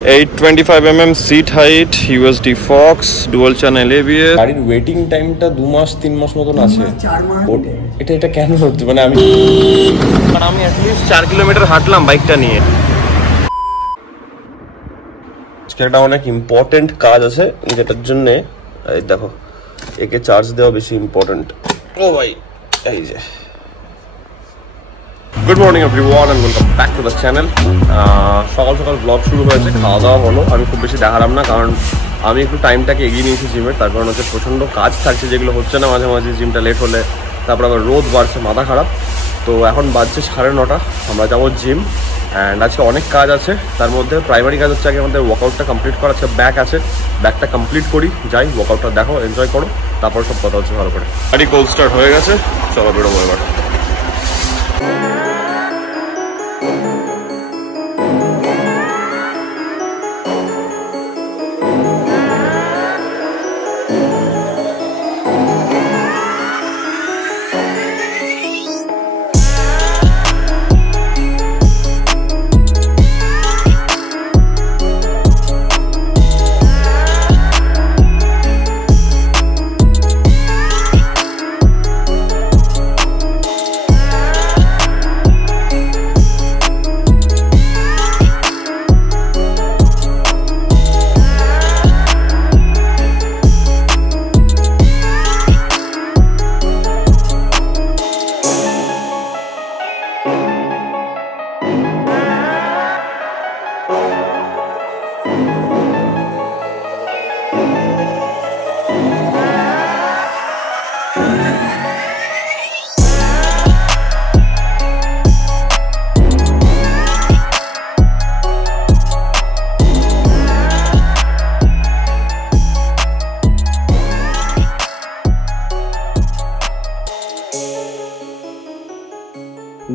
825 mm seat height, USD Fox, dual channel ABS. গাড়ির waiting টাইমটা 2 মাস 3 মাস মতন আছে। এটা কেন হচ্ছে মানে আমি অ্যাটলিস্ট 4 কিলোমিটার হাঁটলাম বাইকটা নিয়ে। আজকে একটা অনেক ইম্পর্টেন্ট কাজ আছে যেটার জন্য এই দেখো একে চার্জ দেওয়া বেশি ইম্পর্টেন্ট। ও ভাই এই যে good morning everyone and welcome back to the channel. সকাল সকাল ব্লগ শুরু হয়েছে, খাওয়া দাওয়া হলো। আমি খুব বেশি দেখালাম না কারণ আমি একটু টাইমটাকে এগিয়ে নিয়েছি জিমের। তার কারণ হচ্ছে প্রচণ্ড কাজ থাকছে যেগুলো হচ্ছে না মাঝে মাঝে, জিমটা লেট হলে তারপর আবার রোদ বাড়ছে, মাথা খারাপ। তো এখন বাজছে 9:30, আমরা যাবো জিম। অ্যান্ড আজকে অনেক কাজ আছে, তার মধ্যে প্রাইমারি কাজ হচ্ছে আগে আমাদের ওয়ার্কআউটটা কমপ্লিট করা আছে। ব্যাক আছে, ব্যাকটা কমপ্লিট করি, যাই ওয়ার্কআউটটা দেখো, এনজয় করো, তারপর সব কথা হচ্ছে ভালো করে। গাড়ি কোল্ড স্টার্ট হয়ে গেছে, চলো বেরোবো এবার।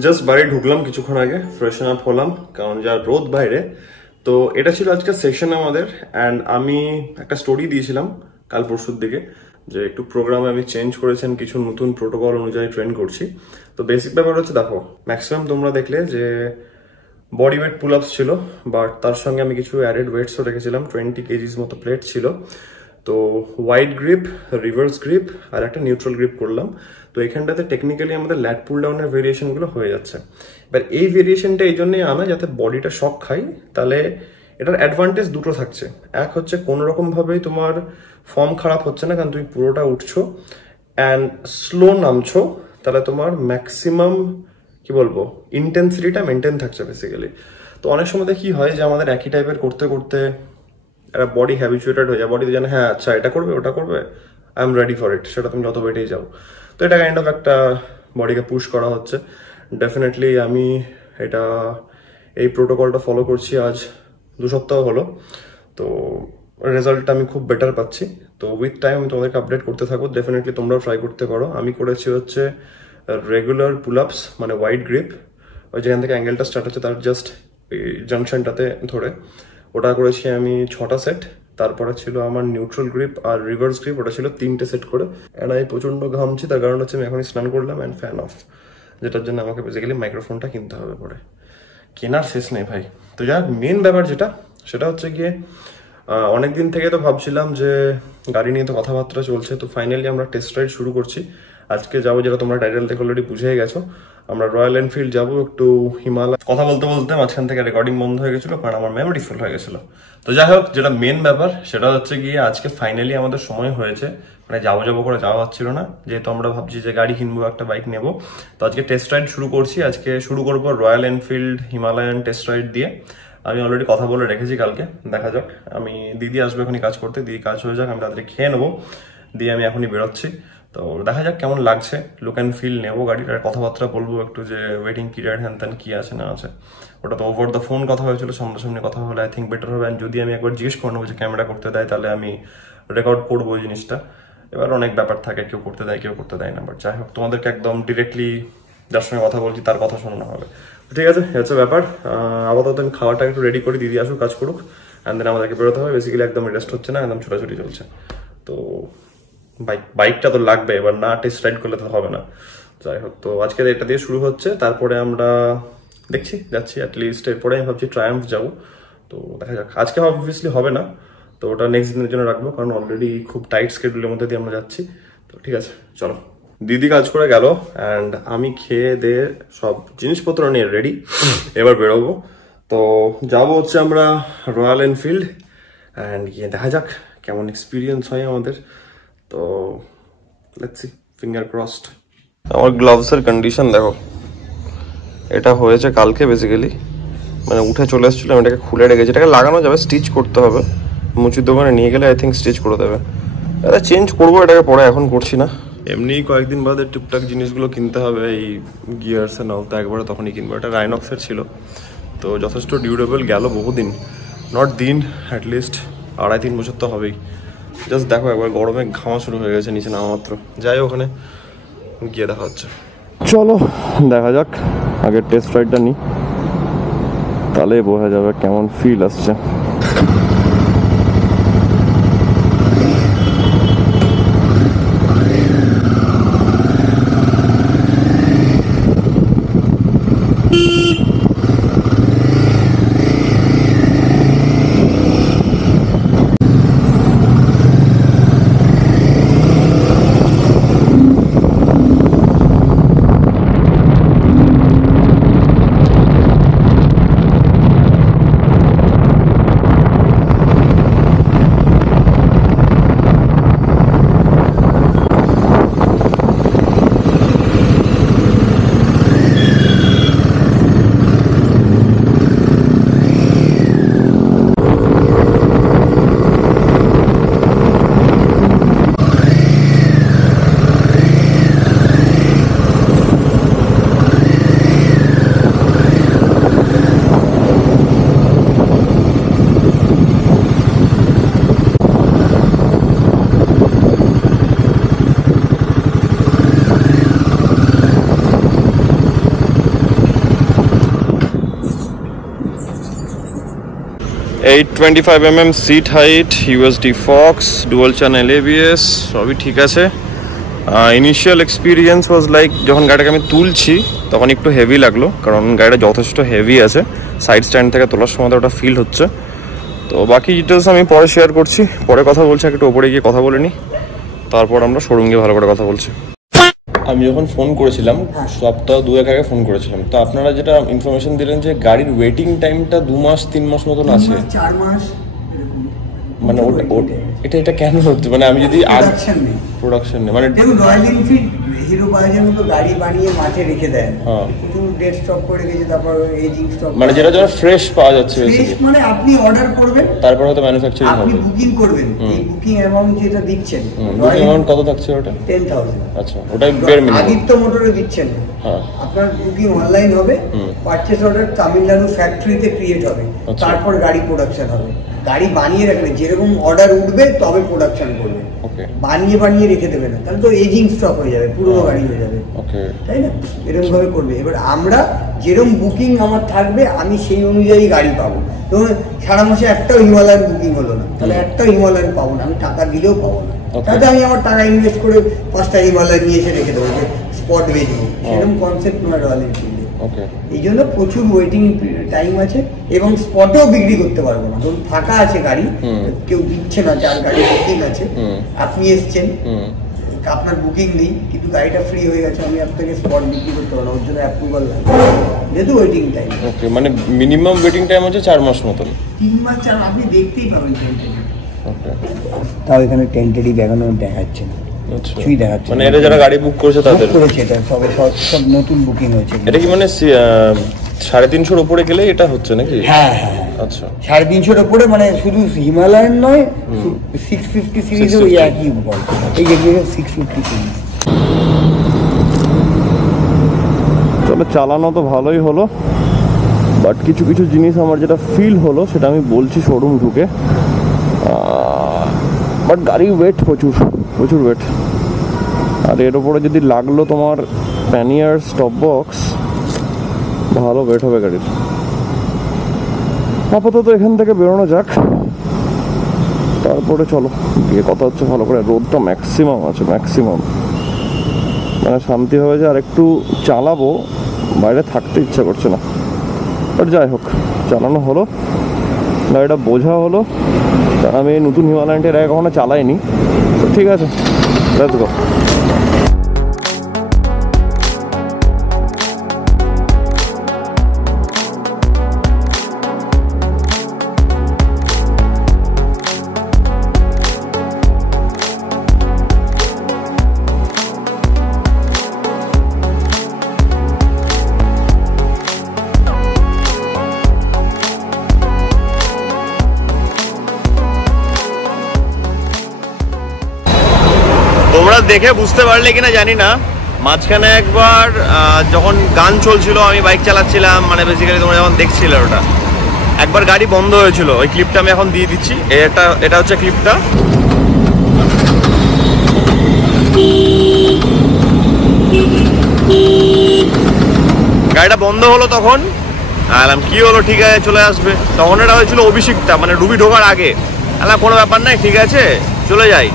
জাস্ট বাড়ি ঢুকলাম কিছুক্ষণ আগে, ফ্রেশন আপ হলাম কারণ যা রোদ বাইরে। তো এটা ছিল আজকের সেশন আমাদের। অ্যান্ড আমি একটা স্টোরি দিয়েছিলাম কাল পরশুর দিকে যে একটু প্রোগ্রামে আমি চেঞ্জ করেছেন, কিছু নতুন প্রোটোকল অনুযায়ী ট্রেন করছি। তো বেসিক ব্যাপার হচ্ছে দেখো, ম্যাক্সিমাম তোমরা দেখলে যে বডি ওয়েট পুল আপস ছিল, বাট তার সঙ্গে আমি কিছু অ্যাডেড ওয়েটসও রেখেছিলাম। 20 কেজিস মতো প্লেট ছিল। তো ওয়াইড গ্রিপ, রিভার্স গ্রিপ আর একটা নিউট্রাল গ্রিপ করলাম। তো এখানটাতে টেকনিক্যালি আমাদের ল্যাট পুল ডাউনের ভেরিয়েশনগুলো হয়ে যাচ্ছে। এবার এই ভেরিয়েশনটা এই জন্যই আনা যাতে বডিটা শক খাই। তাহলে এটার অ্যাডভান্টেজ দুটো থাকছে। এক হচ্ছে কোনো রকমভাবেই তোমার ফর্ম খারাপ হচ্ছে না কারণ তুমি পুরোটা উঠছো অ্যান্ড স্লো নামছো, তাহলে তোমার ম্যাক্সিমাম কি বলবো ইন্টেন্সিটিটা মেনটেন থাকছে বেসিক্যালি। তো অনেক সময় কি হয় যে আমাদের একই টাইপের করতে করতে একটা বডি হ্যাবিচুয়েটেড হয়ে যায়, বডিতে জানে হ্যাঁ আচ্ছা এটা করবে ওটা করবে, I am ready for it, সেটা তুমি যত বেটেই যাও। তো এটা কাইন্ড অফ একটা বডিকে পুশ করা হচ্ছে। ডেফিনেটলি আমি এটা এই প্রোটোকলটা ফলো করছি আজ 2 সপ্তাহ হলো। তো রেজাল্টটা আমি খুব বেটার পাচ্ছি। তো উইথ টাইম আমি তোমাদেরকে আপডেট করতে থাকবো। ডেফিনেটলি তোমরাও ট্রাই করতে পারো। আমি করেছি হচ্ছে রেগুলার পুল আপস মানে ওয়াইড গ্রিপ, ওই যেখান থেকে অ্যাঙ্গেলটা স্টার্ট হচ্ছে তার জাস্ট জাংশনটাতে ধরে, ওটা করেছি আমি 6টা সেট। তারপরে ছিল আমার নিউট্রাল গ্রিপ আর রিভার্স গ্রিপ, ওটা ছিল 3টে সেট করে। অ্যান্ড আমি প্রচন্ড ঘামছি, তার কারণ হচ্ছে আমি এখনই স্নান করলাম অ্যান্ড ফ্যান অফ, যেটার জন্য আমাকে বেসিক্যালি মাইক্রোফোনটা কিনতে হবে পরে, কেনার শেষ নেই ভাই। তো যার মেন ব্যাপার যেটা সেটা হচ্ছে গিয়ে অনেকদিন থেকে তো ভাবছিলাম যে গাড়ি নিয়ে তো কথাবার্তা চলছে, তো ফাইনালি আমরা টেস্ট রাইড শুরু করছি। আজকে যাবো, যেটা তোমরা টাইটেল থেকে অলরেডি বুঝেই গেছো, আমরা রয়্যাল এনফিল্ড যাবো। একটু হিমালয় কথা বলতে বলতে মাঝখান থেকে রেকর্ডিং বন্ধ হয়ে গেছিলো কারণ আমার মেমোরি ফুল হয়ে গেছিলো। তো যাই হোক, যেটা মেন ব্যাপার সেটা হচ্ছে গিয়ে আজকে ফাইনালি আমাদের সময় হয়েছে, মানে যাবো করে যাওয়া হচ্ছিল না, যেহেতু আমরা ভাবছি যে গাড়ি কিনবো, একটা বাইক নেবো। তো আজকে টেস্ট রাইড শুরু করছি। আজকে শুরু করবো royal Enfield Himalayan test ride দিয়ে। আমি অলরেডি কথা বলে রেখেছি কালকে, দেখা যাক। আমি দিদি আসবে এখনই কাজ করতে, দিদি কাজ হয়ে যাক, আমি তাড়াতাড়ি খেয়ে নেবো, দিয়ে আমি এখনই বেরোচ্ছি। তো দেখা যাক কেমন লাগছে, লুক অ্যান্ড ফিল নেবো গাড়িটার, কথাবার্তা বলবো একটু যে ওয়েটিং পিরিয়ড হ্যান ত্যান কি আছে না আছে। ওটা তো ওভার দ্য ফোন কথা হয়েছিল, সামনাসামনি কথা হলে আই থিঙ্ক বেটার হবে। যদি আমি একবার জিজ্ঞেস করে নেবো যে ক্যামেরা করতে দেয় তাহলে আমি রেকর্ড করবো ওই জিনিসটা। এবার অনেক ব্যাপার থাকে, কেউ করতে দেয় কেউ করতে দেয় না, বাট যাই হোক তোমাদেরকে একদম ডিরেক্টলি যার সঙ্গে কথা বলছি তার কথা শোনানো হবে। ঠিক আছে, হচ্ছে ব্যাপার। আপাতত আমি খাওয়াটা একটু রেডি করি, দিদি আসুক, কাজ করুক, অ্যান্ড দেন আমাদেরকে বেরোতে হবে। বেসিক্যালি একদম রেস্ট হচ্ছে না, একদম ছোটাছুটি চলছে। তো বাইকটা তো লাগবে, এবার না টেস্ট রাইড করলে তো হবে না। যাই হোক, তো আজকে এটা দিয়ে শুরু হচ্ছে, তারপরে আমরা দেখছি যাচ্ছি অ্যাটলিস্ট। এরপরে আমি ভাবছি ট্রায়াম্ফ যাবো। তো দেখা যাক, আজকে অবভিয়াসলি হবে না, তো ওটা নেক্সট দিনের জন্য রাখবো, কারণ অলরেডি খুব টাইট স্কেডিউলের মধ্যে দিয়ে আমরা যাচ্ছি। তো ঠিক আছে, চলো। দিদি কাজ করে গেল অ্যান্ড আমি খেয়ে দিয়ে সব জিনিসপত্র নিয়ে রেডি, এবার বেরোবো। তো যাবো হচ্ছে আমরা রয়্যাল এনফিল্ড অ্যান্ড গিয়ে দেখা যাক কেমন এক্সপিরিয়েন্স হয় আমাদের। তো লেটস সি, ফিঙ্গার ক্রসড। আমার গ্লাভসের কন্ডিশন দেখো, এটা হয়েছে কালকে বেসিক্যালি, মানে উঠে চলে এসেছিলো, আমি এটাকে খুলে রেখেছি। এটাকে লাগানো যাবে, স্টিচ করতে হবে, মুচির দোকানে নিয়ে গেলে আই থিঙ্ক স্টিচ করে দেবে। এটা চেঞ্জ করবো এটাকে পরে, এখন করছি না। এমনি কয়েকদিন বাদে টুকটাক জিনিসগুলো কিনতে হবে, এই গিয়ার্স এন্ড অল, তো একবারে তখনই কিনবো। এটা রাইনক্সের ছিল, তো যথেষ্ট ডিউরেবল, গেল বহুদিন, নট দিন, অ্যাটলিস্ট 2.5-3 বছর তো হবেই। জাস্ট দেখো একবার গরমে ঘামা শুরু হয়ে গেছে নিচে নামা মাত্র। যাই ওখানে গিয়ে দেখা হচ্ছে। চলো দেখা যাক, আগে টেস্ট রাইডটা নিই, তাহলে বোঝা যাবে কেমন ফিল আসছে। এই 25mm seat height, USD Fox, dual channel ABS, সবই ঠিক আছে। ইনিশিয়াল এক্সপিরিয়েন্স ওয়াজ লাইক, যখন গাড়িটাকে আমি তুলছি তখন একটু হেভি লাগলো, কারণ গাড়িটা যথেষ্ট হেভি আছে, সাইড স্ট্যান্ড থেকে তোলার সময় ওটা ফিল হচ্ছে। তো বাকি ডিটেলস আমি পরে শেয়ার করছি, পরে কথা বলছি, একটু ওপরে গিয়ে কথা বলে নিই, তারপর আমরা শোরুম গিয়ে ভালো করে কথা বলছি। আমি যখন ফোন করেছিলাম, সপ্তাহ 2-1 আগে ফোন করেছিলাম, তো আপনারা যেটা ইনফরমেশন দিলেন যে গাড়ির ওয়েটিং টাইমটা 2 মাস 3 মাস মতন আছে, 4 মাস, মানে এটা কেন হচ্ছে? মানে আমি যদি প্রোডাকশন নেই, মানে দেখুন রয়্যাল এনফিল্ড হিরো বাজাজের মতো গাড়ি বানিয়ে মাঠে রেখে দেয়, হ্যাঁ, কিন্তু ডেট স্টক করে রেখেছে, তারপর এজিং স্টক, মানে যেটা যেটা ফ্রেশ পাওয়া যাচ্ছে, ফ্রেশ মানে আপনি অর্ডার করবেন, তারপর হয়তো ম্যানুফ্যাকচারিং হবে, আপনি বুকিং করবেন, এই বুকিং অ্যামাউন্ট যেটা দিচ্ছেন, বুকিং অ্যামাউন্ট কত থাকছে ওটা? 10,000। আচ্ছা, ওটাই বের মিনিমাম। আদিত্য মোটরে দিচ্ছেন, হ্যাঁ, আপনার বুকিং অনলাইন হবে, পারচেজ অর্ডার তামিলনাড়ু ফ্যাক্টরিতে ক্রিয়েট হবে, তারপর গাড়ি প্রোডাকশন হবে। গাড়ি বানিয়ে রাখলে যেরকম অর্ডার উঠবে তবে প্রোডাকশন করবে, বানিয়ে রেখে দেবে না, তাহলে তো এজিং স্টক হয়ে যাবে, পুরোনো গাড়ি হয়ে যাবে, তাই না? এরকম ভাবে করবে। এবার আমরা যেরকম বুকিং আমার থাকবে আমি সেই অনুযায়ী গাড়ি পাবো। ধরুন সারা মাসে একটাও হিমালয়ান বুকিং হলো না, তাহলে একটাও হিমালয়ান পাবো না, আমি টাকা দিলেও পাবো না। তাহলে আমি আমার টাকা ইনভেস্ট করে 5টা হিমালয়ান নিয়ে এসে রেখে দেবো, যে স্পট বেচবো, সেরকম কনসেপ্ট নয় রয়্যাল এনফিল্ডে। এই জন্য প্রচুর ওয়েটিং টাইম আছে, এবং স্পটেও বিক্রি করতে পারবো না। ধরুন ফাঁকা আছে গাড়ি, কেউ দিচ্ছে না, যার গাড়ি বুকিং আছে, আপনি এসছেন, আপনার বুকিং নেই, কিন্তু গাড়িটা ফ্রি হয়ে গেছে, আমি আপনাকে স্পট বিক্রি করতে পারবো না, ওর জন্য অ্যাপ্রুভাল লাগে, যেহেতু ওয়েটিং টাইম। ওকে, মানে মিনিমাম ওয়েটিং টাইম হচ্ছে 4 মাস মতন। 3 মাস 4, আপনি দেখতেই পাবেন টেন্টেডি। ওকে, তাও এখানে টেন্টেডি দেখানো দেখাচ্ছে না, কিছুই দেখাচ্ছে, মানে এটা যারা গাড়ি বুক করেছে তাদের করেছে, এটা সবে সব নতুন বুকিং হয়েছে। এটা কি মানে 350-এর উপরে গেলে এটা হচ্ছে নাকি? হ্যাঁ হ্যাঁ, আচ্ছা, 350-এর উপরে, মানে শুধু হিমালয়ান নয়, 650 সিরিজও ওই একই বল, এই যেগুলো 650 সিরিজ। তবে চালানো তো ভালোই হলো, বাট কিছু কিছু জিনিস আমার যেটা ফিল হলো সেটা আমি বলছি শোরুম ঢুকে। বাট গাড়ি ওয়েট প্রচুর প্রচুর ওয়েট, আর এর ওপরে যদি লাগলো তোমার প্যানিয়ার স্টপ বক্স, ভালো ওয়েট হবে গাড়ির। আপাতত এখান থেকে বেরোনো যাক, তারপরে চলো গিয়ে কথা হচ্ছে ভালো করে। রোদটা ম্যাক্সিমাম আছে, ম্যাক্সিমাম, মানে শান্তি হয়ে যায়, আর একটু চালাবো, বাইরে থাকতে ইচ্ছা করছে না, বাট যাই হোক চালানো হলো, গাড়িটা বোঝা হলো, কারণ আমি নতুন হিমালয়ানটা এর আগে কখনো চালাইনি। তো ঠিক আছে, লেটস গো। তোমরা দেখে বুঝতে পারলে কিনা জানি না, মাঝখানে একবার যখন গান চলছিল আমি বাইক চালাচ্ছিলাম, মানে বেসিক্যালি তোমরা যখন দেখছিলে ওটা, একবার গাড়ি বন্ধ হয়েছিল। ওই ক্লিপটা আমি এখন দিয়ে দিচ্ছি। এটা হচ্ছে ক্লিপটা। গাড়িটা বন্ধ হলো, তখন আলাম কি হলো, ঠিক আছে চলে আসবে। তখন এটা হয়েছিল অভিষেকটা, মানে ডুবি ঢোকার আগে। আলাম কোনো ব্যাপার নাই, ঠিক আছে চলে যাই।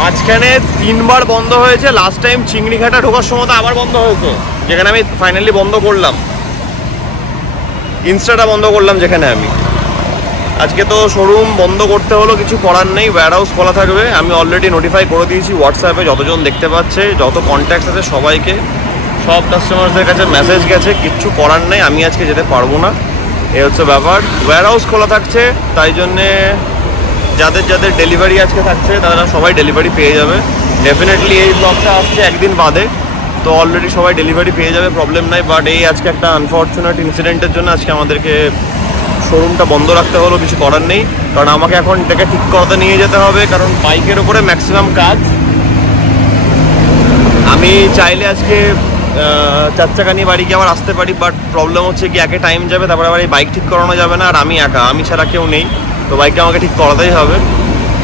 মাঝখানে 3 বার বন্ধ হয়েছে। লাস্ট টাইম চিংড়িঘাটা ঢোকার সময় তো আবার বন্ধ হয়েছে, যেখানে আমি ফাইনালি বন্ধ করলাম, ইনস্টাটা বন্ধ করলাম যেখানে আমি। আজকে তো শোরুম বন্ধ করতে হলো, কিছু করার নেই, ওয়্যার হাউস খোলা থাকবে। আমি অলরেডি নোটিফাই করে দিয়েছি হোয়াটসঅ্যাপে, যতজন দেখতে পাচ্ছে, যত কন্ট্যাক্টস আছে সবাইকে, সব কাস্টমারদের কাছে মেসেজ গেছে, কিচ্ছু করার নেই, আমি আজকে যেতে পারবো না। এই হচ্ছে ব্যাপার। ওয়্যার হাউস খোলা থাকছে, তাই জন্যে যাদের যাদের ডেলিভারি আজকে থাকছে তারা সবাই ডেলিভারি পেয়ে যাবে। ডেফিনেটলি এই ব্লগটা আসছে একদিন বাদে, তো অলরেডি সবাই ডেলিভারি পেয়ে যাবে, প্রবলেম নাই। বাট এই আজকে একটা আনফর্চুনেট ইনসিডেন্টের জন্য আজকে আমাদেরকে শোরুমটা বন্ধ রাখতে হলো, কিছু করার নেই। কারণ আমাকে এখন এটাকে ঠিক করতে নিয়ে যেতে হবে, কারণ বাইকের ওপরে ম্যাক্সিমাম কাজ। আমি চাইলে আজকে 4 চাকা নিয়ে বাড়ি গিয়ে আবার আসতে পারি, বাট প্রবলেম হচ্ছে কি একে টাইম যাবে, তারপরে আবার এই বাইক ঠিক করানো যাবে না, আর আমি একা, আমি ছাড়া কেউ নেই, তো বাইকটা আমাকে ঠিক করাতেই হবে।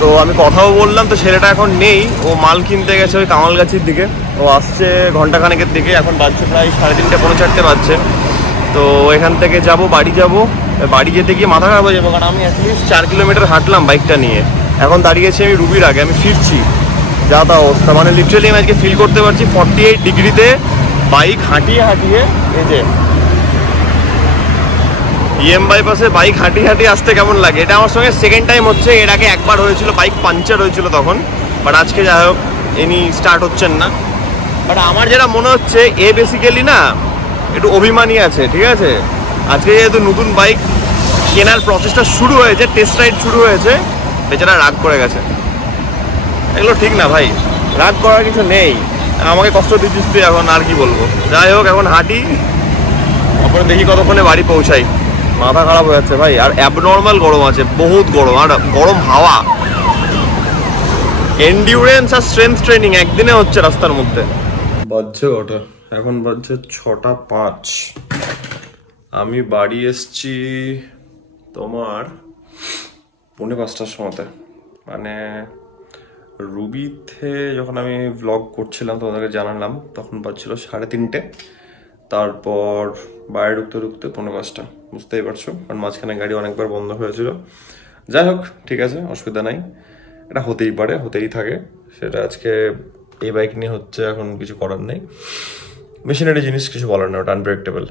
তো আমি কথাও বললাম, তো ছেলেটা এখন নেই, ও মাল কিনতে গেছে ওই কামালগাছির দিকে, ও আসছে ঘন্টাখানেকের দিকে। এখন বাজছে প্রায় 3:30 পৌনে 4টে বাজছে। তো এখান থেকে যাব, বাড়ি যাব। বাড়ি যেতে গিয়ে মাথা খারাপ হয়ে যাবো, কারণ আমি অ্যাটলিস্ট 4 কিলোমিটার হাঁটলাম বাইকটা নিয়ে। এখন দাঁড়িয়েছি আমি রুবির আগে, আমি ফিরছি, যা তা অবস্থা, মানে লিটারালি আমি আজকে ফিল করতে পারছি 48 ডিগ্রিতে বাইক হাঁটিয়ে হাঁটিয়ে। এই যে ইএম বাইপাসে বাইক হাঁটিয়ে হাঁটিয়ে আসতে কেমন লাগে, এটা আমার সঙ্গে সেকেন্ড টাইম হচ্ছে। এর আগে একবার হয়েছিল, বাইক পাঞ্চার হয়েছিল তখন। বাট আজকে যাই হোক এনি স্টার্ট হচ্ছেন না। বাট আমার যেটা মনে হচ্ছে, এ বেসিক্যালি না একটু অভিমানী আছে, ঠিক আছে। আজকে যেহেতু নতুন বাইক কেনার প্রসেসটা শুরু হয়েছে, টেস্ট রাইড শুরু হয়েছে, বেচারা রাগ করে গেছে। এগুলো ঠিক না ভাই, রাগ করার কিছু নেই। আমাকে কষ্ট দিচ্ছিস তুই এখন, আর কি বলবো। যাই হোক এখন হাঁটি, তারপরে দেখি কতক্ষণে বাড়ি পৌঁছাই। মাথা খারাপ হয়ে যাচ্ছে ভাই, আর অ্যাবনর্মাল গরম আছে, বহুত গরম, আর গরম হাওয়া। এন্ডিউরেন্স আর স্ট্রেংথ ট্রেনিং একদিনে হচ্ছে রাস্তার মধ্যে। বাজছে ওটা, এখন বাজছে 6:05। আমি বাড়ি এসছি তোমার 4:45টার সময়তে। মানে রুবিতে যখন আমি ভ্লগ করছিলাম তোমাদেরকে জানালাম, তখন বাজছিল 3:30। তারপর বাইরে ঢুকতে ঢুকতে 4:45, বুঝতেই পারছো, কারণ মাঝখানে গাড়ি অনেকবার বন্ধ হয়েছিল। যাই হোক ঠিক আছে, অসুবিধা নাই, এটা হতেই পারে, হতেই থাকে। সেটা আজকে এই বাইক নিয়ে হচ্ছে, এখন কিছু করার নেই, মেশিনারি জিনিস, কিছু বলার নেই, ওটা আনপ্রেডিক্টেবল।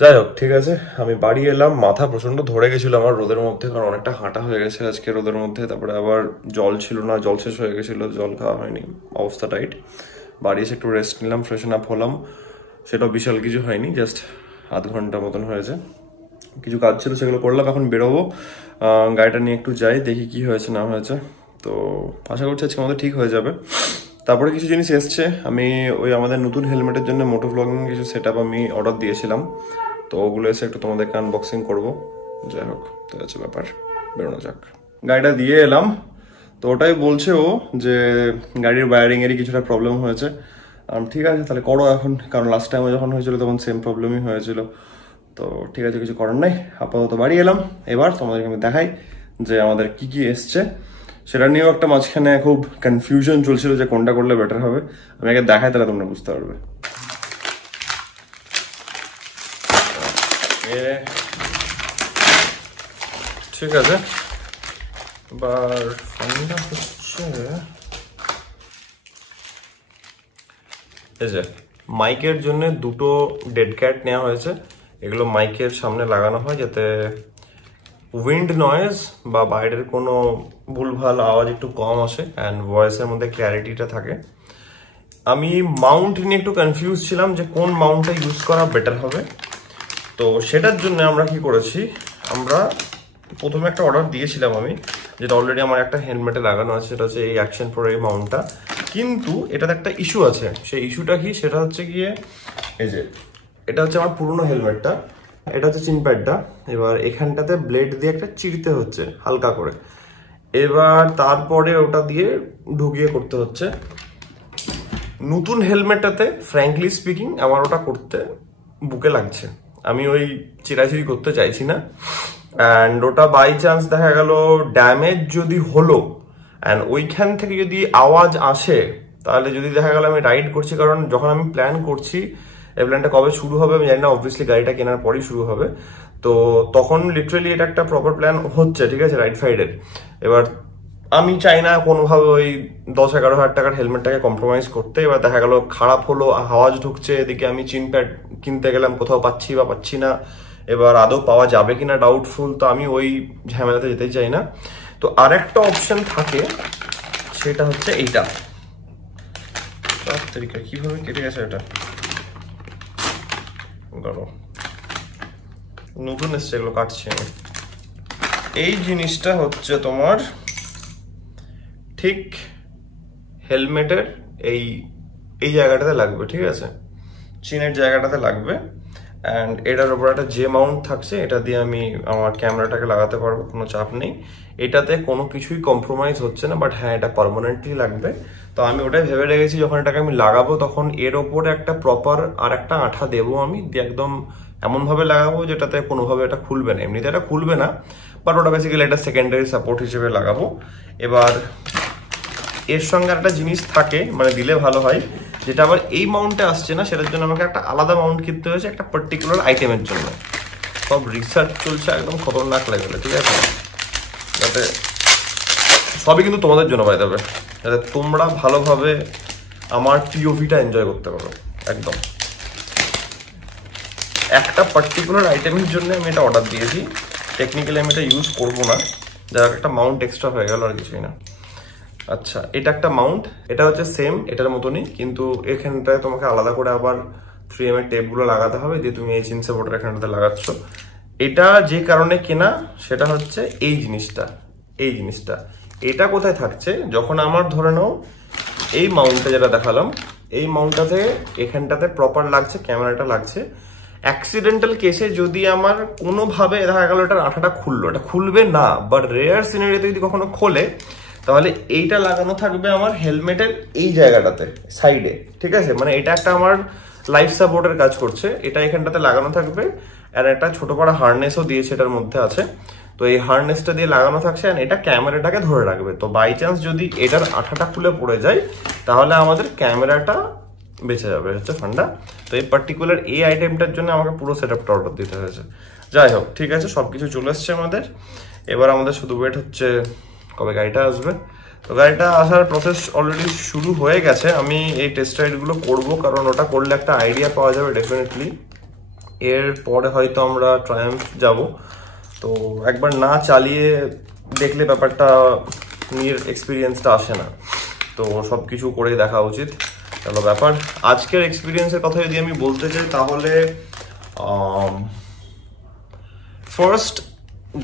যাই হোক ঠিক আছে, আমি বাড়ি এলাম, মাথা প্রচন্ড ধরে গেছিল আমার রোদের মধ্যে, কারণ অনেকটা হাঁটা হয়ে গেছে আজকে রোদের মধ্যে। তারপরে আবার জল ছিল না, জল শেষ হয়ে গেছিলো, জল খাওয়া হয়নি, অবস্থা টাইট। বাড়ি এসে একটু রেস্ট নিলাম, ফ্রেশন আপ হলাম, সেটাও বিশাল কিছু হয়নি, জাস্ট আধ ঘন্টা মতন হয়েছে। কিছু কাজ ছিল সেগুলো করলাম, এখন বেরোবো, গাড়িটা নিয়ে একটু যাই, দেখি কি হয়েছে না হয়েছে। তো আশা করছি আজকে আমাদের ঠিক হয়ে যাবে। তারপরে কিছু জিনিস এসছে, আমি ওই আমাদের নতুন হেলমেটের জন্য মোটো ব্লগিং কিছু সেট আপ আমি অর্ডার দিয়েছিলাম, তো ওগুলো এসে একটু তোমাদেরকে আনবক্সিং করবো। যাই হোক তো আছে ব্যাপার, বেরোনো যাক। গাড়িটা দিয়ে এলাম, তো ওটাই বলছে ও যে গাড়ির ওয়্যারিংয়েরই কিছুটা প্রবলেম হয়েছে। ঠিক আছে তাহলে করো এখন, কারণ লাস্ট টাইমে যখন হয়েছিল তখন সেম প্রবলেমই হয়েছিল। তো ঠিক আছে, কিছু করার নাই, আপাতত বাড়ি এলাম। এবার তোমাদেরকে আমি দেখাই যে আমাদের কি কি এসছে, সেটা নিয়েও একটা মাঝখানে খুব কনফিউশন চলছিল যে কোনটা করলে বেটার হবে। আমি আগে দেখাই, তাহলে তোমরা বুঝতে পারবে। ঠিক আছে, এবার ফোনটা হচ্ছে এই যে মাইকের জন্য দুটো ডেড ক্যাট নেওয়া হয়েছে। এগুলো মাইকের সামনে লাগানো হয় যাতে উইন্ড নয়েজ বা বাইরের কোনো ভুলভাল আওয়াজ একটু কম আসে অ্যান্ড ভয়েসের মধ্যে ক্ল্যারিটিটা থাকে। আমি মাউন্ট নিয়ে একটু কনফিউজ ছিলাম যে কোন মাউন্টটা ইউজ করা বেটার হবে। তো সেটার জন্য আমরা কি করেছি, আমরা প্রথমে একটা অর্ডার দিয়েছিলাম আমি, যেটা অলরেডি আমার একটা হেলমেটে লাগানো আছে, সেটা হচ্ছে এই অ্যাকশন প্রো এই মাউন্টটা। কিন্তু এটাতে একটা ইস্যু আছে। সেই ইস্যুটা কি, সেটা হচ্ছে গিয়ে এই যে এটা হচ্ছে আমার পুরনো হেলমেটটা, এটা হচ্ছে চিন প্যাডটা। এবার এখানটাতে ব্লেড দিয়ে একটা চিরতে হচ্ছে হালকা করে, এবার তারপরে ওটা দিয়ে ঢুকিয়ে করতে হচ্ছে। নতুন হেলমেটটাতে ফ্র্যাঙ্কলি স্পিকিং আমার ওটা করতে বুকে লাগছে, আমি ওই চিরাচিরি করতে চাইছি না। অ্যান্ড ওটা বাই চান্স দেখা গেল ড্যামেজ যদি হলো অ্যান্ড ওইখান থেকে যদি আওয়াজ আসে, তাহলে যদি দেখা গেল আমি রাইড করছি, কারণ যখন আমি প্ল্যান করছি এই প্ল্যানটা কবে শুরু হবে আমি জানি না, অবভিয়াসলি গাড়িটা কেনার পরেই শুরু হবে। তো তখন লিটারালি এটা একটা প্রপার প্ল্যান হচ্ছে, ঠিক আছে, রাইড ফাইডের। এবার আমি চাই না কোনোভাবে ওই 10-11 হাজার টাকার হেলমেটটাকে কম্প্রোমাইজ করতে। এবার দেখা গেল খারাপ হলো, আওয়াজ ঢুকছে, এদিকে আমি চিন প্যাড কিনতে গেলাম, কোথাও পাচ্ছি বা পাচ্ছি না, এবার আদৌ পাওয়া যাবে কিনা ডাউটফুল। তো আমি ওই ঝামেলাতে যেতে চাই না। তো আরেকটা অপশন থাকে, সেটা হচ্ছে এইটা। কিভাবে কেটে গেছে এটা, নতুন এসছে, এগুলো কাটছি আমি। এই জিনিসটা হচ্ছে তোমার ঠিক হেলমেটের এই এই জায়গাটাতে লাগবে, ঠিক আছে, চিনের জায়গাটাতে লাগবে। অ্যান্ড এটার উপর একটা যে মাউন্ট থাকছে, এটা দিয়ে আমি আমার ক্যামেরাটাকে লাগাতে পারবো, কোনো চাপ নেই। এটাতে কোনো কিছুই কম্প্রোমাইজ হচ্ছে না, বাট হ্যাঁ এটা পার্মানেন্টলি লাগবে। তো আমি ওটাই ভেবে রেখেছি, যখন এটাকে আমি লাগাবো তখন এর ওপরে একটা প্রপার আর একটা আঠা দেবো আমি, দিয়ে একদম এমনভাবে লাগাবো যেটাতে কোনোভাবে এটা খুলবে না। এমনিতে এটা খুলবে না, বাট ওটা বেসিক্যালি একটা সেকেন্ডারি সাপোর্ট হিসেবে লাগাবো। এবার এর সঙ্গে একটা জিনিস থাকে, মানে দিলে ভালো হয়, যেটা আবার এই মাউন্টে আসছে না, সেটার জন্য আমাকে একটা আলাদা মাউন্ট কিনতে হয়েছে একটা পার্টিকুলার আইটেমের জন্য। সব রিসার্চ চলছে একদম খতরনাক লেভেলে, ঠিক আছে, যাতে সবই কিন্তু তোমাদের জন্য পাই যাবে, যাতে তোমরা ভালোভাবে আমার পিওভিটা এনজয় করতে পারো। একদম একটা পার্টিকুলার আইটেমের জন্য আমি এটা অর্ডার দিয়েছি। টেকনিক্যালি আমি এটা ইউজ করবো না, যার একটা মাউন্ট এক্সট্রা হয়ে গেল, আর কিছুই না। আচ্ছা, এটা একটা মাউন্ট, এটা হচ্ছে সেম এটার মতনই, কিন্তু এখানটায় তোমাকে আলাদা করে আবার 3M এর টেপগুলো লাগাতে হবে, যে তুমি এই চিন সাপোর্টার এখানটাতে লাগাচ্ছ। এটা যে কারণে কেনা, সেটা হচ্ছে এই জিনিসটা, এই জিনিসটা এটা কোথায় থাকছে, যখন আমার ধরে নাও এই মাউন্টটা যেটা দেখালাম, এই মাউন্টটাতে এখানটাতে প্রপার লাগছে, ক্যামেরাটা লাগছে। অ্যাক্সিডেন্টাল কেসে যদি আমার কোনোভাবে দেখা গেল এটার আঠাটা খুললো, এটা খুলবে না, বাট রেয়ার সিনারিতে যদি কখনো খোলে, তাহলে এইটা লাগানো থাকবে আমার হেলমেটের এই জায়গাটাতে সাইডে, ঠিক আছে, মানে এটা একটা আমার লাইফ সাপোর্টের কাজ করছে। এটা এখানটাতে লাগানো থাকবে, আর একটা ছোট বড় হার্নেসও দিয়েছে এটার মধ্যে আছে। তো এই হার্নেসটা দিয়ে লাগানো থাকছে, আর এটা ক্যামেরাটাকে ধরে রাখবে। তো বাই চান্স যদি এটার আঠাটা খুলে পড়ে যায়, তাহলে আমাদের ক্যামেরাটা বেঁচে যাবে, হচ্ছে ফান্ডা। তো এই পার্টিকুলার এই আইটেমটার জন্য আমাকে পুরো সেটআপটা অর্ডার দিতে হয়েছে। যাই হোক, ঠিক আছে, সবকিছু চলে এসছে আমাদের। এবার আমাদের শুধু ওয়েট হচ্ছে কবে গাড়িটা আসবে। তো গাড়িটা আসার প্রসেস অলরেডি শুরু হয়ে গেছে। আমি এই টেস্ট রাইডগুলো করবো, কারণ ওটা করলে একটা আইডিয়া পাওয়া যাবে ডেফিনেটলি। এর পরে হয়তো আমরা ট্রায়াম্ফ যাব। তো একবার না চালিয়ে দেখলে ব্যাপারটা নিয়ে এক্সপিরিয়েন্সটা আসে না, তো সব কিছু করেই দেখা উচিত। চলো ব্যাপার, আজকের এক্সপিরিয়েন্সের কথা যদি আমি বলতে চাই, তাহলে ফার্স্ট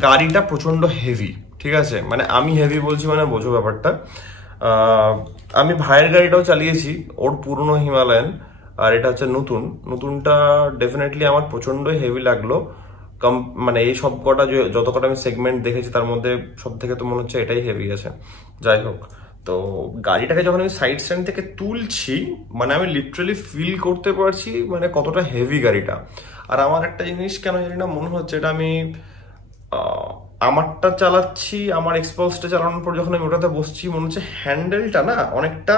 গাড়িটা প্রচণ্ড হেভি, ঠিক আছে, মানে আমি হেভি বলছি মানে বোঝো ব্যাপারটা। আমি ভাইয়ের গাড়িটাও চালিয়েছি, ওর পুরনো হিমালয়ান, আর এটা হচ্ছে নতুনটা ডেফিনেটলি আমার প্রচণ্ডই হেভি লাগলো। মানে এই সব কটা যত কটা আমি সেগমেন্ট দেখেছি তার মধ্যে সব থেকে তো মনে হচ্ছে এটাই হেভি আছে। যাই হোক, তো গাড়িটাকে যখন আমি সাইড স্ট্যান্ড থেকে তুলছি, মানে আমি লিটারালি ফিল করতে পারছি মানে কতটা হেভি গাড়িটা। আর আমার একটা জিনিস কেন জানি না মনে হচ্ছে, এটা আমি আমারটা চালাচ্ছি, আমার এক্সপলসটা চালানোর পর যখন আমি ওটাতে বসছি, মনে হচ্ছে হ্যান্ডেলটা না অনেকটা,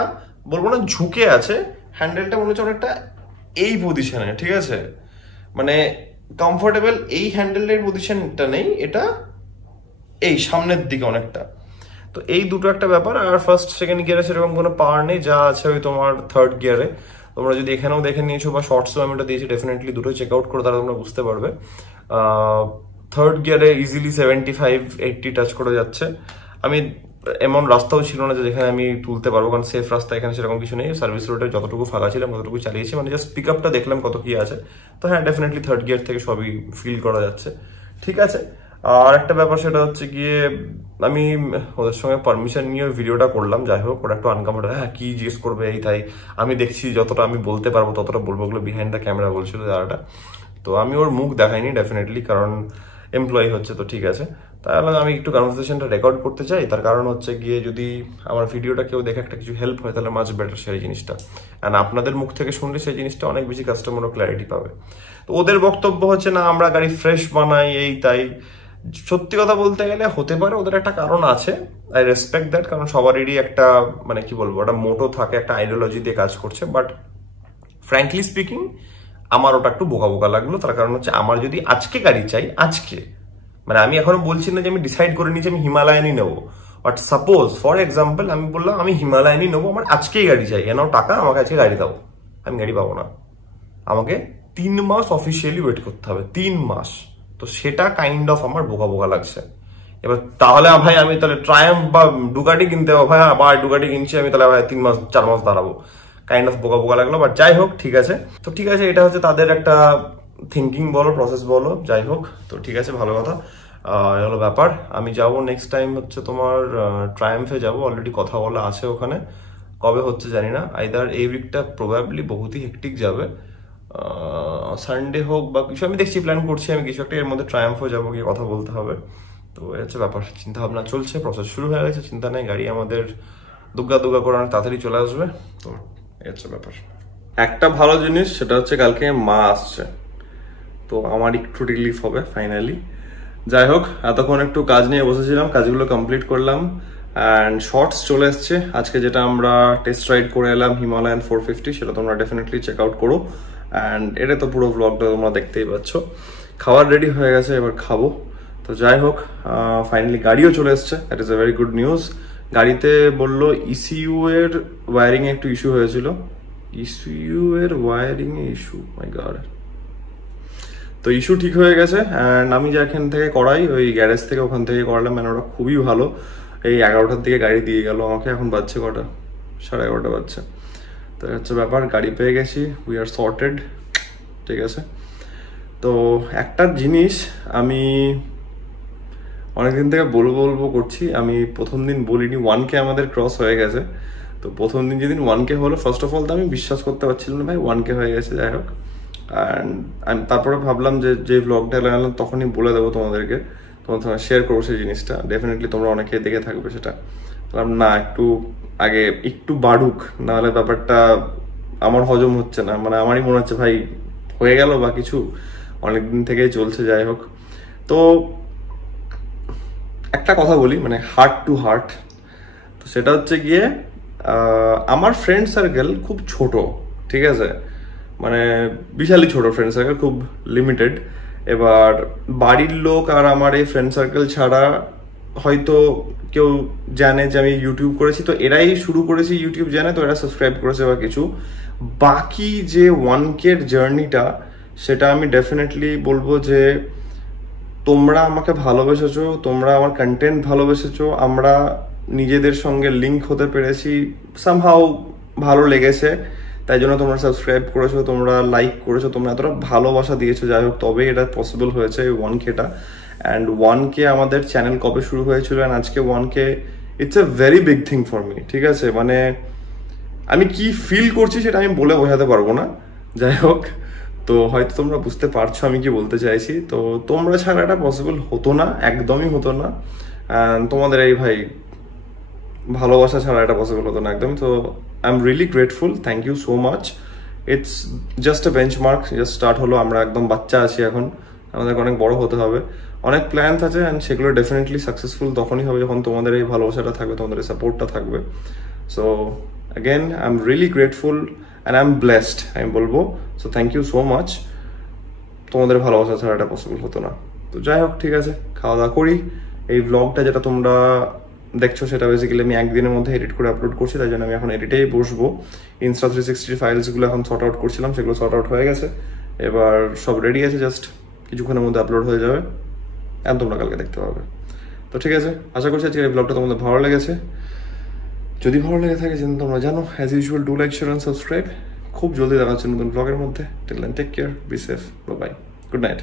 বলবো না ঝুঁকে আছে, হ্যান্ডেলটা মনে হচ্ছে অনেকটা এই পজিশনে, ঠিক আছে, মানে কমফোর্টেবল এই হ্যান্ডেলের পজিশনটা নেই, এটা এই সামনের দিকে অনেকটা। তো এই দুটো একটা ব্যাপার। আর ফার্স্ট সেকেন্ড গিয়ারে সেরকম কোনো পাওয়ার নেই, যা আছে ওই তোমার থার্ড গিয়ারে। তোমরা যদি এখানেও দেখে নিয়েছো বা শর্টসও আমি ওটা দিয়েছি, ডেফিনেটলি দুটো চেক আউট করে তারা তোমরা বুঝতে পারবে। থার্ড গিয়ারে ইজিলি 75-80 টাচ করে যাচ্ছে। আমি এমন রাস্তাও ছিল না যে যেখানে আমি তুলতে পারবো, কারণ সেফ রাস্তা এখানে সেরকম কিছু নেই। সার্ভিস রোডে যতটুকু ফাঁকা ছিলাম ততটুকু চালিয়েছি, মানে জাস্ট পিক আপটা দেখলাম কত কি আছে। তো হ্যাঁ, ডেফিনেটলি থার্ড গিয়ার থেকে সবই ফিল করা যাচ্ছে, ঠিক আছে। আর একটা ব্যাপার সেটা হচ্ছে গিয়ে আমি ওদের সঙ্গে পারমিশন নিয়ে ভিডিওটা করলাম। যাই হোক, ওরা একটু আনকমফোর্টেবল, হ্যাঁ কি জিজ্ঞেস করবে এই তাই। আমি দেখছি যতটা আমি বলতে পারবো ততটা বলবো, ওগুলো বিহাইন্ড দ্য ক্যামেরা বলছিল যারাটা। তো আমি ওর মুখ দেখাইনি ডেফিনেটলি, কারণ এমপ্লয়ি হচ্ছে তো, ঠিক আছে। তাহলে আমি একটু কনভারসেশনটা রেকর্ড করতে চাই, তার কারণ হচ্ছে গিয়ে যদি আমার ভিডিওটা কেউ দেখে একটা কিছু হেল্প হয় তাহলে মাচ বেটার সেই জিনিসটা। অ্যান্ড আপনাদের মুখ থেকে শুনলে সেই জিনিসটা অনেক বেশি কাস্টমারও ক্ল্যারিটি পাবে। তো ওদের বক্তব্য হচ্ছে না আমরা গাড়ি ফ্রেশ বানাই এই তাই। সত্যি কথা বলতে গেলে হতে পারে ওদের একটা কারণ আছে, আই রেসপেক্ট দ্যাট, কারণ সবারই একটা মানে কি বলবো একটা মোটো থাকে, একটা আইডিওলজি দিয়ে কাজ করছে। বাট ফ্র্যাঙ্কলি স্পিকিং আমার ওটা একটু বোকা বোকা লাগলো। তার কারণ হচ্ছে আমার যদি আজকে গাড়ি চাই, আজকে মানে আমি এখনো বলছি না যে আমি ডিসাইড করে নিয়েছি আমি হিমালয়ানই নেবো, বাট সাপোজ ফর এক্সাম্পল আমি বললাম আমি হিমালয়ানই নেবো, আমার আজকেই গাড়ি চাই, এনাও টাকা আমাকে আজকে গাড়ি দাও, আমি গাড়ি পাবো না, আমাকে 3 মাস অফিসিয়ালি ওয়েট করতে হবে, 3 মাস। তো সেটা কাইন্ড অফ আমার বোকা বোকা লাগছে। এবার তাহলে ভাই আমি তাহলে ট্রায়াম্ফ বা ডুকাটি কিনতে হবে ভাই, বা ডুকাটি কিনছি আমি, তাহলে ভাই 3 মাস 4 মাস দাঁড়াবো, কাইন্ড অফ বোকা বোকা লাগলো। বাট যাই হোক, ঠিক আছে। তো ঠিক আছে, এটা হচ্ছে তাদের একটা থিঙ্কিং বলো, প্রসেস বলো, যাই হোক। তো ঠিক আছে, ভালো কথা, হলো ব্যাপার। আমি যাব নেক্সট টাইম হচ্ছে তোমার ট্রায়াম্ফে যাব, অলরেডি কথা বলা আছে ওখানে। কবে হচ্ছে জানি না, আইদার এই উইকটা প্রবাবলি বহুতই হেক্টিক যাবে, সানডে হোক বা কিছু, আমি দেখছি, প্ল্যান করছি আমি কিছু একটা, এর মধ্যে ট্রায়াম্ফে যাবো, গিয়ে কথা বলতে হবে। তো এই হচ্ছে ব্যাপার, চিন্তা ভাবনা চলছে, প্রসেস শুরু হয়ে গেছে, চিন্তা নেই, গাড়ি আমাদের দুগ্গা দুগ্গা করে অনেক তাড়াতাড়ি চলে আসবে। তো এই হচ্ছে ব্যাপার। একটা ভালো জিনিস সেটা হচ্ছে কালকে মা আসছে, তো আমার একটু রিলিফ হবে ফাইনালি। যাই হোক, এতক্ষণ একটু কাজ নিয়ে বসেছিলাম, কাজগুলো কমপ্লিট করলাম অ্যান্ড শর্টস চলে এসছে আজকে, যেটা আমরা টেস্ট রাইড করে এলাম হিমালয়ান 450, সেটা তোমরা ডেফিনেটলি চেক আউট করো। অ্যান্ড এটা তো পুরো ব্লগটা তোমরা দেখতেই পাচ্ছ। খাবার রেডি হয়ে গেছে, এবার খাবো। তো যাই হোক, ফাইনালি গাড়িও চলে এসছে, that is a very good news. গাড়িতে বললো ইসিইউ এর ওয়ারিং এ একটু ইস্যু হয়েছিল, ইসিইউ এর wearing a issue, my god. তো ইস্যু ঠিক হয়ে গেছে অ্যান্ড আমি যেখান থেকে করাই ওই গ্যারেজ থেকে, ওখান থেকে করালাম, মানে ওরা খুবই ভালো। এই 11টার দিকে গাড়ি দিয়ে গেল আমাকে, এখন বাজছে কটা, 11:30 বাজছে। তো হচ্ছে ব্যাপার, গাড়ি পেয়ে গেছি, উই আর সর্টেড, ঠিক আছে। তো একটা জিনিস আমি অনেকদিন থেকে বলবো করছি, আমি প্রথম দিন বলিনি 1K আমাদের ক্রস হয়ে গেছে। তো প্রথম দিন যেদিন 1K হলো, ফার্স্ট অফ অল তো আমি বিশ্বাস করতে পারছিলাম না ভাই 1K হয়ে গেছে। যাই হোক, অ্যান্ড আমি তারপরে ভাবলাম যে ব্লগটা এলাম তখনই বলে দেবো তোমাদেরকে, তোমার সঙ্গে শেয়ার করবো সেই জিনিসটা, ডেফিনেটলি তোমরা অনেকে দেখে থাকবে সেটা। বললাম না, একটু আগে একটু বাড়ুক, নাহলে ব্যাপারটা আমার হজম হচ্ছে না, মানে আমারই মনে হচ্ছে ভাই হয়ে গেল বা কিছু, অনেকদিন থেকেই চলছে। যাই হোক, তো একটা কথা বলি, মানে হার্ট টু হার্ট, তো সেটা হচ্ছে গিয়ে আমার ফ্রেন্ড সার্কেল খুব ছোট, ঠিক আছে, মানে বিশালই ছোট ফ্রেন্ড সার্কেল, খুব লিমিটেড। এবার বাড়ির লোক আর আমার এই ফ্রেন্ড সার্কেল ছাড়া হয়তো কেউ জানে যে আমি ইউটিউব করেছি, তো এরাই শুরু করেছি ইউটিউব জানে, তো এরা সাবস্ক্রাইব করেছে বা কিছু। বাকি যে 1K জার্নিটা, সেটা আমি ডেফিনেটলি বলবো যে তোমরা আমাকে ভালোবেসেছো, তোমরা আমার কন্টেন্ট ভালোবেসেছো, আমরা নিজেদের সঙ্গে লিঙ্ক হতে পেরেছি, সামহাউ ভালো লেগেছে, তাই জন্য তোমরা সাবস্ক্রাইব করেছো, তোমরা লাইক করেছো, তোমরা এতটা ভালোবাসা দিয়েছো। যাই হোক, তবে এটা পসিবল হয়েছে 1Kটা। অ্যান্ড 1K আমাদের চ্যানেল কবে শুরু হয়েছিল, অ্যান্ড আজকে 1K, it's a very big thing for me, ঠিক আছে। মানে আমি কি ফিল করছি সেটা আমি বলে বোঝাতে পারবো না। যাই হোক, তো হয়তো তোমরা বুঝতে পারছো আমি কি বলতে চাইছি। তো তোমরা ছাড়া এটা পসিবল হতো না, একদমই হতো না। তোমাদের এই ভাই ভালোবাসা ছাড়া এটা পসিবল হতো না একদম। তো I am really grateful, thank you so much. It's just a benchmark, just start হলো, আমরা একদম বাচ্চা আছি এখন, আমাদেরকে অনেক বড় হতে হবে, অনেক প্ল্যান আছে, অ্যান্ড সেগুলো ডেফিনেটলি সাকসেসফুল তখনই হবে যখন তোমাদের এই ভালোবাসাটা থাকবে, তোমাদের এই সাপোর্টটা থাকবে। So again I'm really grateful and I'm blessed, আমি বলবো। So thank you so much, তোমাদের ভালোবাসা ছাড়া এটা পসিবল হতো না। তো যাই হোক, ঠিক আছে, খাওয়া দাওয়া করি। এই ব্লগটা যেটা তোমরা দেখছো সেটা বেসিক্যালি আমি একদিনের মধ্যে এডিট করে আপলোড করছি, তাই জন্য আমি এখন এডিটেই বসবো। ইনস্টা 360 ফাইলসগুলো এখন সর্ট আউট করছিলাম, সেগুলো সর্ট আউট হয়ে গেছে, এবার সব রেডি আছে, জাস্ট কিছুক্ষণের মধ্যে আপলোড হয়ে যাবে। অ্যান্ড তোমরা কালকে দেখতে পাবে। তো ঠিক আছে, আশা করছি আজকের এই ব্লগটা তোমাদের ভালো লেগেছে। যদি ভালো লেগে থাকে যেন তোমরা জানো, as usual do like, share and subscribe. খুব জলদি দেখা হচ্ছে নতুন ব্লগের মধ্যে। Till then take care, be safe, bye bye, good night.